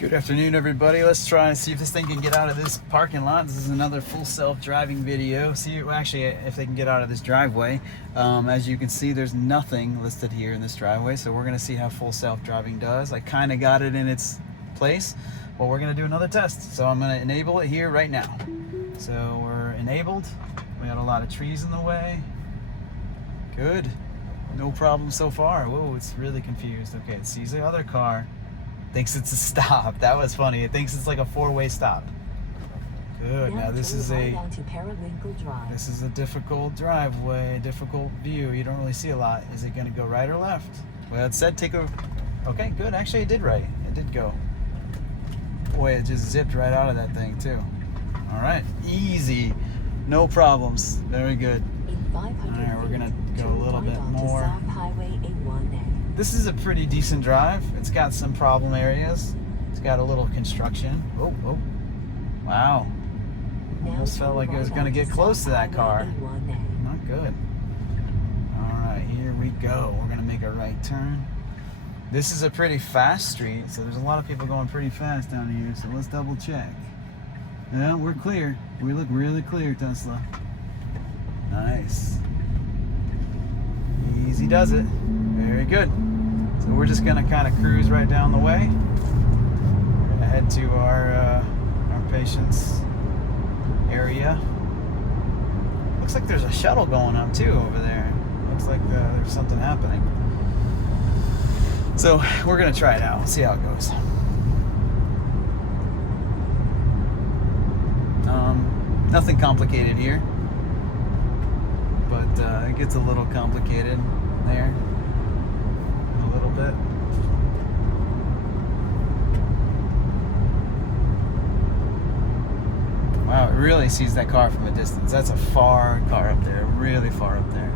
Good afternoon, everybody. Let's try and see if this thing can get out of this parking lot. This is another full self-driving video. See, well, actually, if they can get out of this driveway. As you can see, there's nothing listed here in this driveway, so we're going to see how full self-driving does. I kind of got it in its place, but we're going to do another test. So I'm going to enable it here right now. So we're enabled. We got a lot of trees in the way. Good. No problem so far. Whoa, it's really confused. Okay, it sees the other car. Thinks it's a stop. That was funny. It thinks it's like a four-way stop. Good. Now this is a difficult driveway, difficult view. You don't really see a lot. Is it going to go right or left? Well, it said take a. Okay, good. Actually, it did right. It did go. Boy, it just zipped right out of that thing too. All right, easy, no problems. Very good. All right, we're gonna go a little bit more. This is a pretty decent drive. It's got some problem areas. It's got a little construction. Oh, wow. Almost felt like it was going to get close to that car. Not good. All right, here we go. We're going to make a right turn. This is a pretty fast street, so there's a lot of people going pretty fast down here, so let's double check. Yeah, we're clear. We look really clear, Tesla. Nice. Easy does it. Very good. So we're just gonna kind of cruise right down the way. We're gonna head to our patient's area. Looks like there's a shuttle going up too over there. Looks like there's something happening. So we're gonna try it out. See how it goes. Nothing complicated here, but it gets a little complicated there. A little bit. Wow, it really sees that car from a distance. That's a far car up there, really far up there.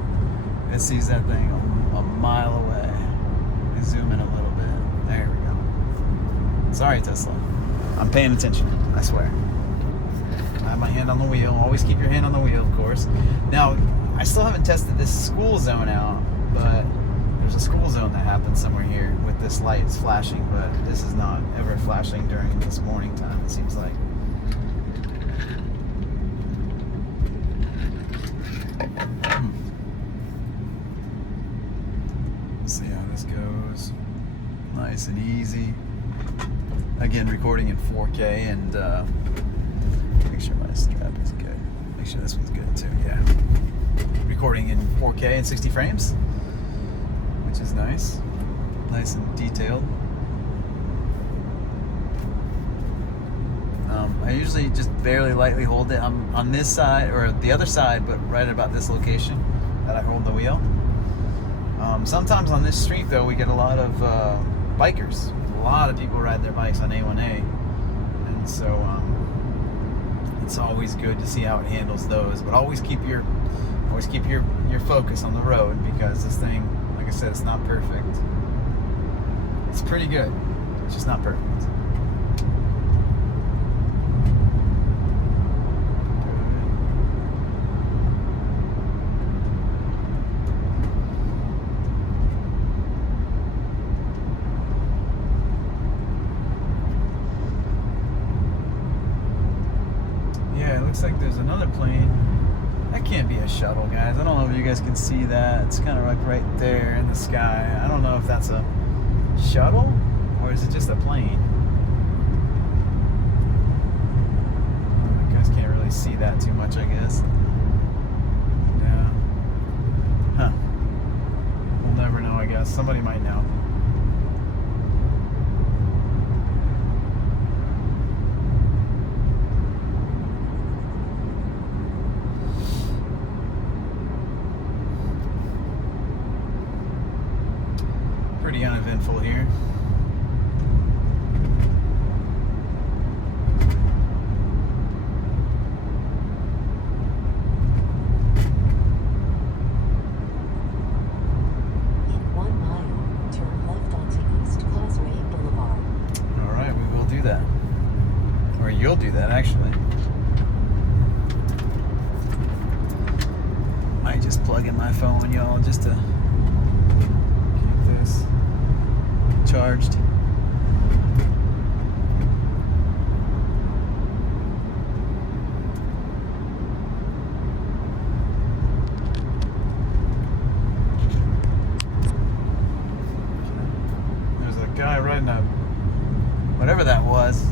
It sees that thing a mile away. Let me zoom in a little bit. There we go. Sorry, Tesla. I'm paying attention, I swear. I have my hand on the wheel. Always keep your hand on the wheel, of course. Now, I still haven't tested this school zone out, but there's a school zone that happens somewhere here with this light. It's flashing, but this is not ever flashing during this morning time, it seems like. Let's see how this goes. Nice and easy. Again, recording in 4K and make sure my strap is good. Make sure this one's good too, yeah. Recording in 4K and 60 frames, which is nice. Nice and detailed. I usually just barely lightly hold it. I'm on this side, or the other side, but right about this location that I hold the wheel. Sometimes on this street, though, we get a lot of bikers. A lot of people ride their bikes on A1A. And so it's always good to see how it handles those. But always keep your focus on the road, because this thing, like I said, it's not perfect. It's pretty good. It's just not perfect. Yeah, it looks like there's another plane. That can't be a shuttle, guys. I don't know if you guys can see that. It's kind of like right there in the sky. I don't know if that's a shuttle or is it just a plane. You guys can't really see that too much, I guess. Yeah. Huh. We'll never know, I guess. Somebody might know. Pretty uneventful here. In 1 mile, turn left onto East Causeway Boulevard. All right, we will do that. Or you'll do that, actually. Might just plug in my phone, y'all, just to keep this charged. guy riding a whatever that was.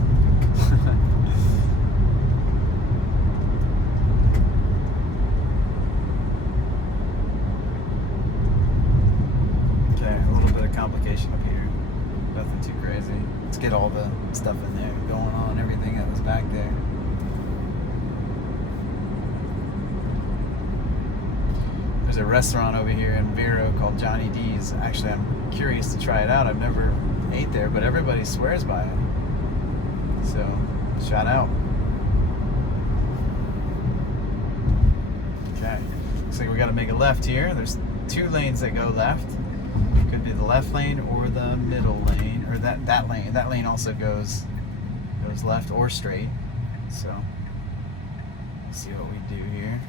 Okay, a little bit of complication up here. Nothing too crazy. Let's get all the stuff in there going on, everything that was back there. There's a restaurant over here in Vero called Johnny D's. Actually, I'm curious to try it out. I've never ate there, but everybody swears by it. So, shout out. Okay, looks like we got to make a left here. There's 2 lanes that go left. Could be the left lane or the middle lane, or that lane. That lane also goes left or straight. So, let's see what we do here.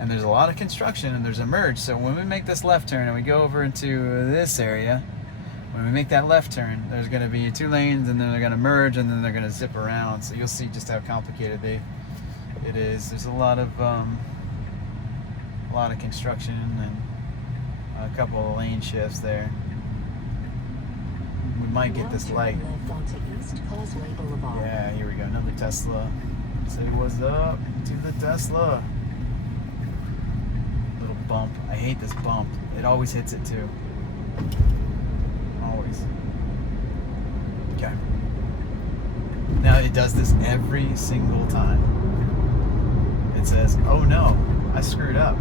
And there's a lot of construction, and there's a merge. So when we make this left turn and we go over into this area, when we make that left turn, there's going to be 2 lanes, and then they're going to merge, and then they're going to zip around. So you'll see just how complicated it is. There's a lot of construction and a couple of lane shifts there. We might get this light. Left onto East Causeway Boulevard. Yeah, here we go. Another Tesla. Say what's up to the Tesla. Little bump. I hate this bump. It always hits it too. Always. Okay. Now it does this every single time. It says, oh no, I screwed up.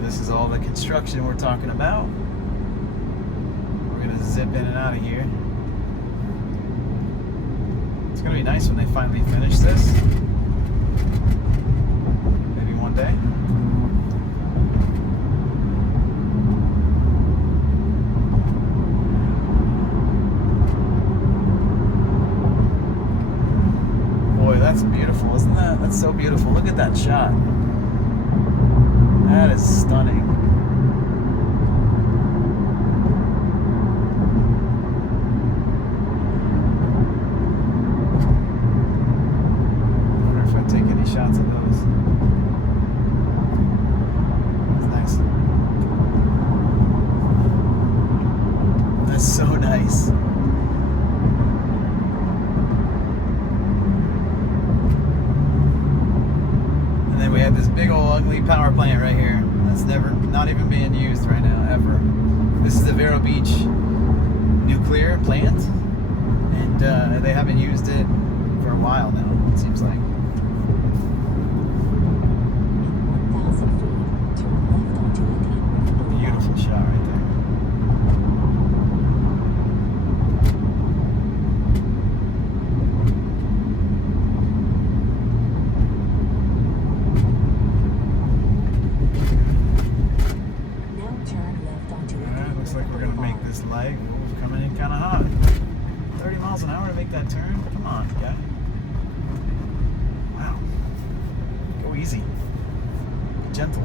This is all the construction we're talking about. We're gonna zip in and out of here. It's gonna be nice when they finally finish this. Maybe one day. Boy, that's beautiful, isn't that? That's so beautiful. Look at that shot. That is stunning. I wonder if I take any shots of those. That's nice. That's so nice. And then we have this big old ugly power plant right here. That's not even being used right now, ever. This is the Vero Beach nuclear plant, and they haven't used it for a while now, it seems like. In 1,000 feet, turn left onto Indian River Boulevard. Beautiful shot right there. This light, ooh, coming in kind of hot. 30 miles an hour to make that turn? Come on, guy. Wow. Go easy. Gentle.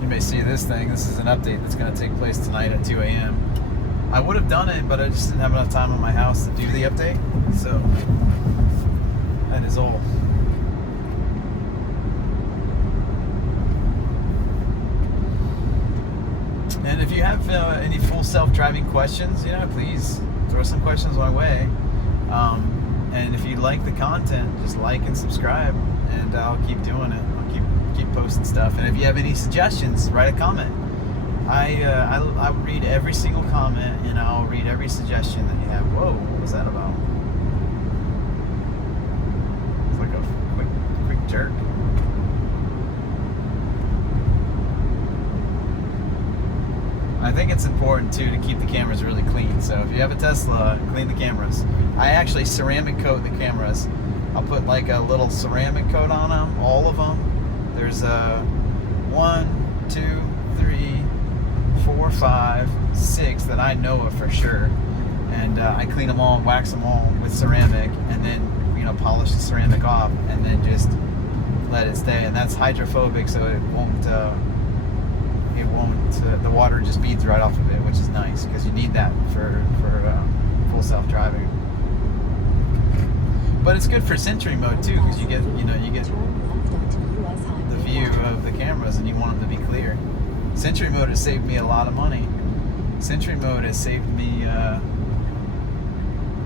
You may see this thing. This is an update that's going to take place tonight at 2 a.m. I would have done it, but I just didn't have enough time on my house to do the update. So, that is all. And if you have any full self-driving questions, please throw some questions my way. And if you like the content, just like and subscribe, and I'll keep doing it. I'll keep posting stuff. And if you have any suggestions, write a comment. I read every single comment, and I'll read every suggestion that you have. Whoa, what was that about? It's like a quick jerk. I think it's important too to keep the cameras really clean. So if you have a Tesla, clean the cameras. I actually ceramic coat the cameras. I'll put like a little ceramic coat on them, all of them. There's 1, 2, 3, 4, 5, 6 that I know of for sure, and I clean them all, wax them all with ceramic, and then polish the ceramic off, and then just let it stay. And that's hydrophobic, so it the water just beads right off of it, which is nice because you need that for full self-driving. But it's good for Sentry mode too, because you get Turn left onto US Highway the view 1. of the cameras and you want them to be clear. Sentry mode has saved me a lot of money. Sentry mode has saved me,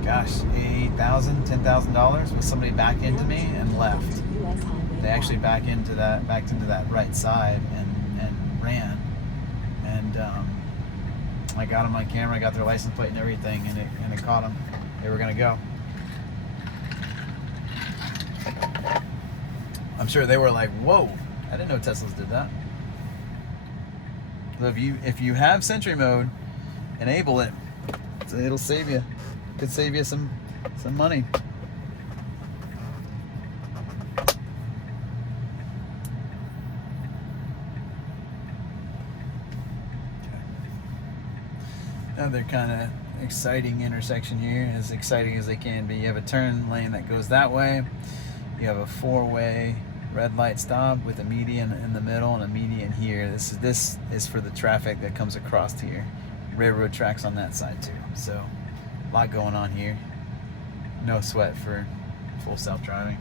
$8,000, $10,000 with somebody backed into me and left. US Highway They actually 1. backed into that right side and ran. And I got them on camera. I got their license plate and everything, and it caught them. They were gonna go. I'm sure they were like, "Whoa! I didn't know Teslas did that." So if you have Sentry mode, enable it. So it'll save you. Could save you some money. Another kind of exciting intersection here, as exciting as they can be. You have a turn lane that goes that way. You have a four-way red light stop with a median in the middle and a median here. This is for the traffic that comes across here. Railroad tracks on that side too. So a lot going on here. No sweat for full self-driving.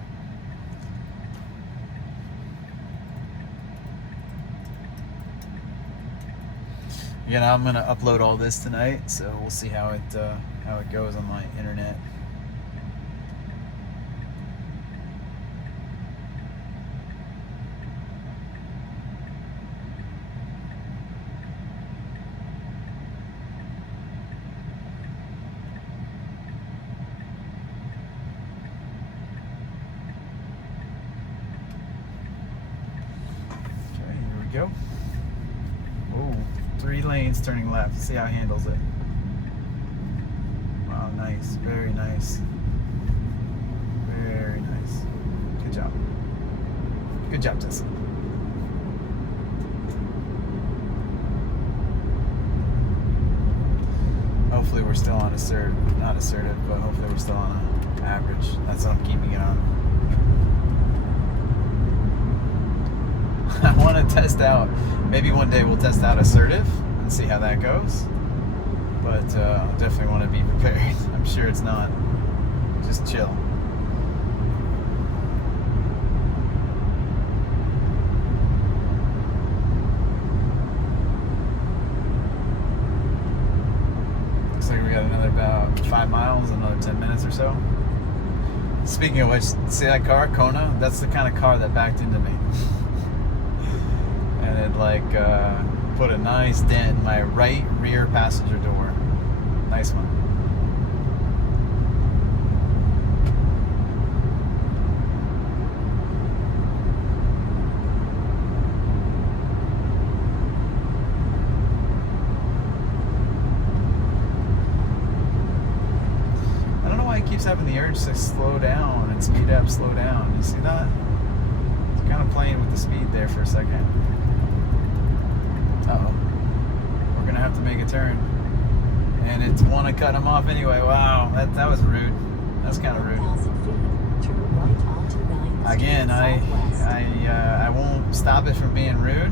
Again, I'm gonna upload all this tonight, so we'll see how it goes on my internet. Okay, here we go. Oh. 3 lanes turning left. Let's see how it handles it. Wow, nice. Very nice. Very nice. Good job. Good job, Tesla. Hopefully we're still on not assertive, but hopefully we're still on an average. That's what I'm keeping it on. I want to test out, maybe one day we'll test out assertive and see how that goes, but I definitely want to be prepared. I'm sure it's not just chill. Looks like we got another about 5 miles, another 10 minutes or so. Speaking of which, see that car, Kona? That's the kind of car that backed into me. And it put a nice dent in my right rear passenger door. Nice one. I don't know why it keeps having the urge to slow down and speed up, slow down. You see that? It's kind of playing with the speed there for a second. Uh-oh. We're gonna have to make a turn. And it's want to cut him off anyway. Wow, that was rude. That's kind of rude. 1,000 feet. Turn right onto 9th Again, Street I won't stop it from being rude,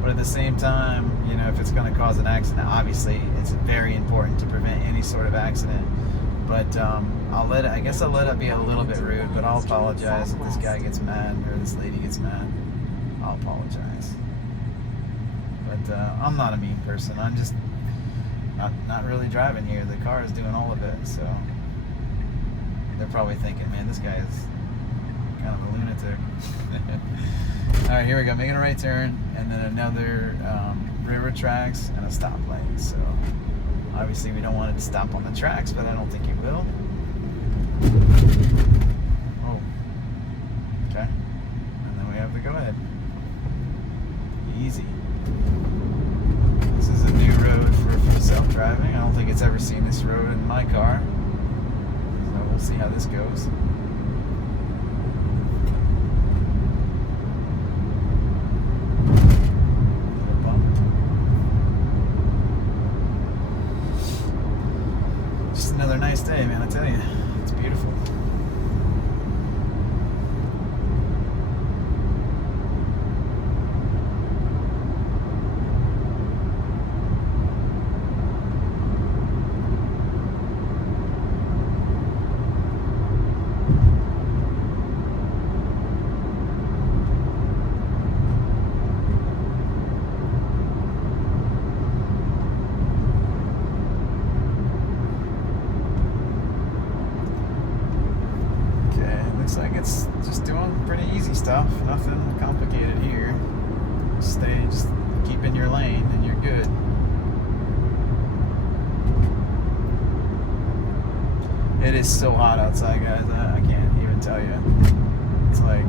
but at the same time, you know, if it's going to cause an accident, obviously it's very important to prevent any sort of accident. But I guess I'll let it be a little bit rude, but I'll apologize if this guy gets mad or this lady gets mad. I'll apologize. But I'm not a mean person. I'm just not really driving here. The car is doing all of it, so they're probably thinking, man, this guy is kind of a lunatic. All right, here we go. Making a right turn, and then another railroad tracks and a stop lane. So obviously we don't want it to stop on the tracks, but I don't think it will. Oh, okay. And then we have the go ahead. Easy. This is a new road for self-driving. I don't think it's ever seen this road in my car. So we'll see how this goes. Little bump. Just another nice day, man, I tell you. It's beautiful. stuff. Nothing complicated here. Just keep in your lane and you're good. It is so hot outside, guys. I can't even tell you. It's like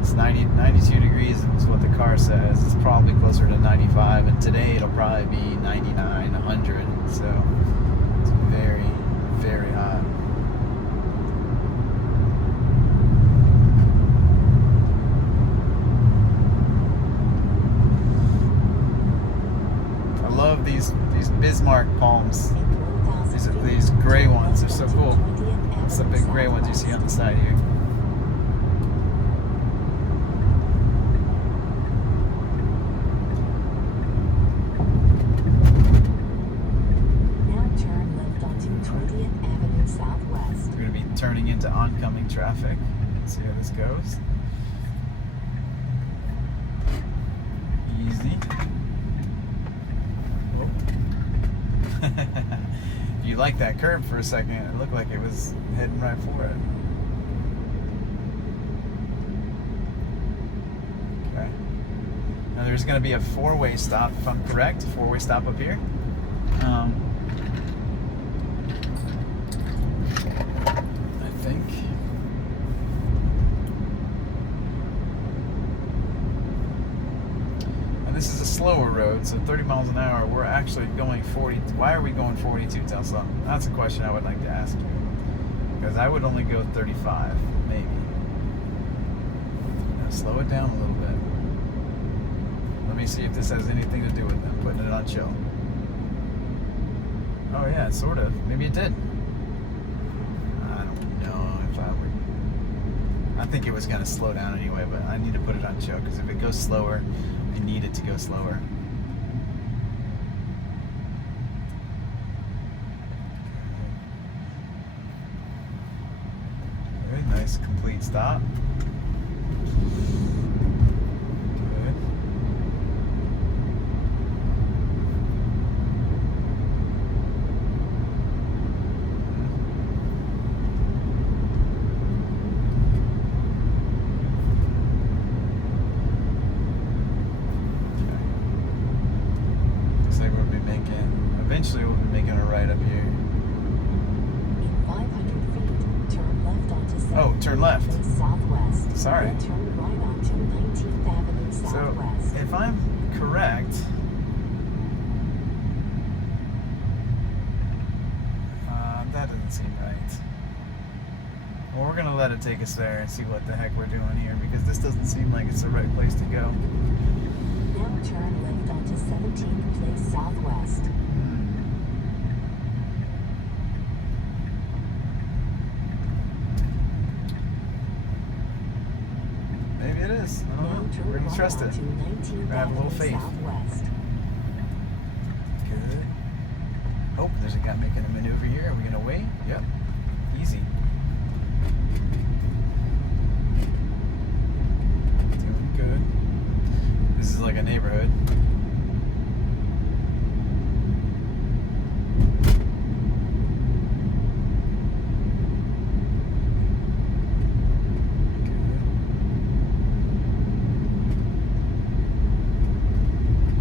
it's 92 degrees is what the car says. It's probably closer to 95, and today it'll probably be 99, 100. So it's very, very hot. I love these Bismarck palms. These gray ones are so cool. It's the big gray ones you see on the side here. Now turn left onto 20th Avenue Southwest. We're going to be turning into oncoming traffic. Let's see how this goes. Easy. If you like that curve for a second, it looked like it was heading right for it. Okay. Now there's going to be a four-way stop, if I'm correct. Four-way stop up here. I think. And this is a slower road, so 30 miles an hour. We're actually going 40. Why are we going 42, Tesla? That's a question I would like to ask you. Because I would only go 35, maybe. Now slow it down a little bit. Let me see if this has anything to do with them putting it on chill. Oh yeah, sort of. Maybe it did. I don't know if I would. I think it was going to slow down anyway, but I need to put it on chill because if it goes slower, I need it to go slower. Very nice, complete stop. Good. Eventually we'll be making a right up here. In 500 feet, turn left onto Oh, turn left. Southwest. Sorry. Then turn right onto 19th Avenue Southwest. So, if I'm correct, that doesn't seem right. Well, we're gonna let it take us there and see what the heck we're doing here because this doesn't seem like it's the right place to go. Now turn left onto 17th Place Southwest. Maybe it is. I Now don't know. turn We're gonna right trust it. onto 19th I have a little Avenue faith. Southwest. Good. Oh, there's a guy making a maneuver here. Are we gonna wait? Yep. Easy. Doing good. This is like a neighborhood.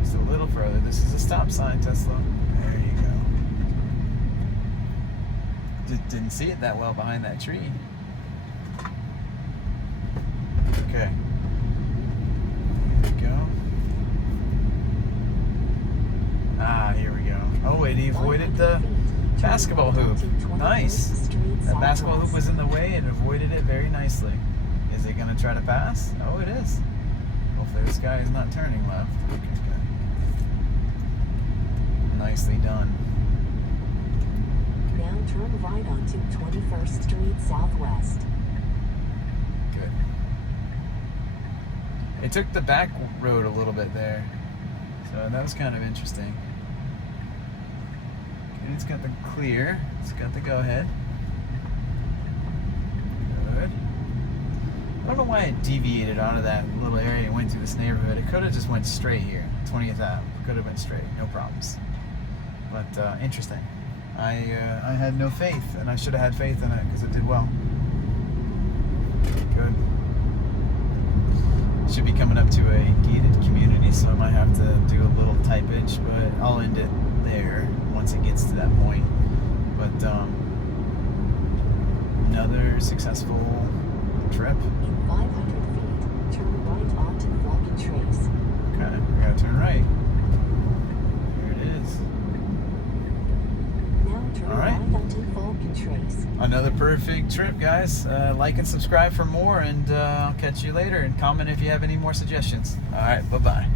Just a little further. This is a stop sign, Tesla. There you go. Didn't see it that well behind that tree. Okay. Here we go. Ah, here we go. Oh, wait, he avoided the basketball hoop. Nice. That basketball hoop was in the way and avoided it very nicely. Is it going to try to pass? Oh, it is. Hopefully this guy is not turning left. Okay, good. Nicely done. Now turn right onto 21st Street Southwest. Good. It took the back road a little bit there. So that was kind of interesting. Okay, it's got the clear. It's got the go-ahead. Good. I don't know why it deviated out of that little area and went through this neighborhood. It could have just went straight here. 20th Ave. Could have went straight. No problems. But interesting. I had no faith, and I should have had faith in it because it did well. Good. Should be coming up to a gated community, so I might have to do a little typage, but I'll end it there once it gets to that point. But another successful trip. In 500 feet, turn right onto Falcon Trace. Okay, we gotta turn right. Here it is. Now turn All right. right onto Falcon Trace. Another perfect trip, guys. Like and subscribe for more, and I'll catch you later. And comment if you have any more suggestions. All right, bye-bye.